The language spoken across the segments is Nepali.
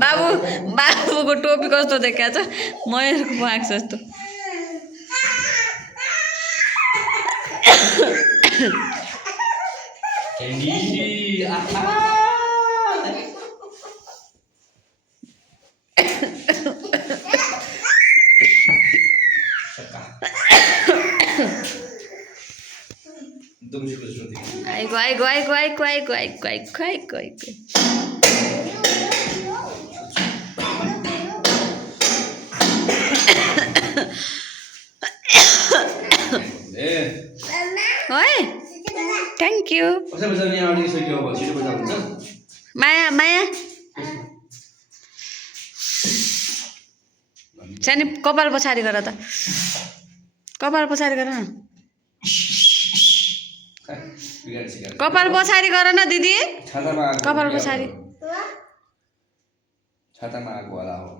बाबु बाबुको टोपी कस्तो देखा छ मयूरको पाख जस्तो iGo iGo iGo iGo iGo iGo iGo iGo iGo ओए थ्याङ्क यू माया माया सानो कपाल पछाडि गर त कपाल पछाडि गर न कपाल पछाडि गर न दिदी कपाल पछाडि छातामा आएको होला हो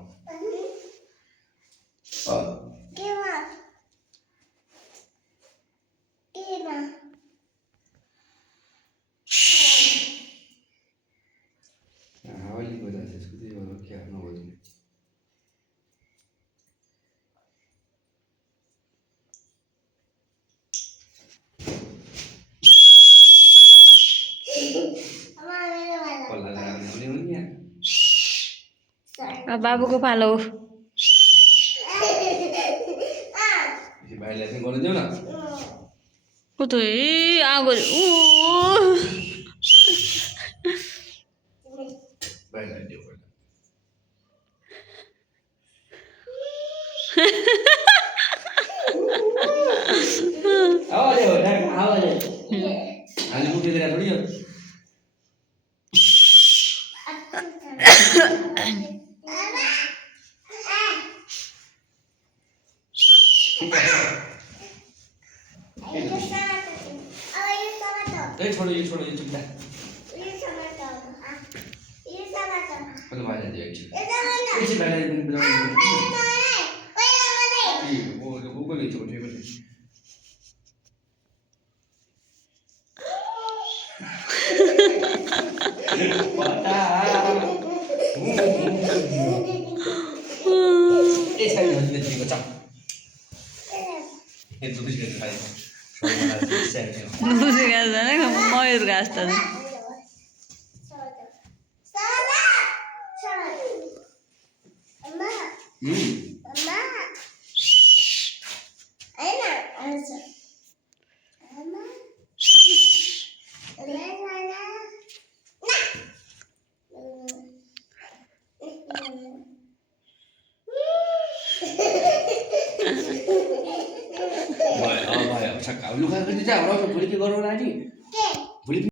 बाबुको पालो भाइलाई चाहिँ गर्नु देऊ न कतै आगो भाइलाई देऊ हामी मुखले दिएर थोडी हो छोड़ो ये चुपचाप मतलब भाइलाई दियो एकछिन भाइलाई वो को ले चलो टेबल पता ये साइड में दिएको छ ये दुई दिन खाइ दुई घाँस जाने मयूर घाँस त भाइ अब भाइ अब लुगा गर्दै जा भोलि के गरौँ नानी भोलि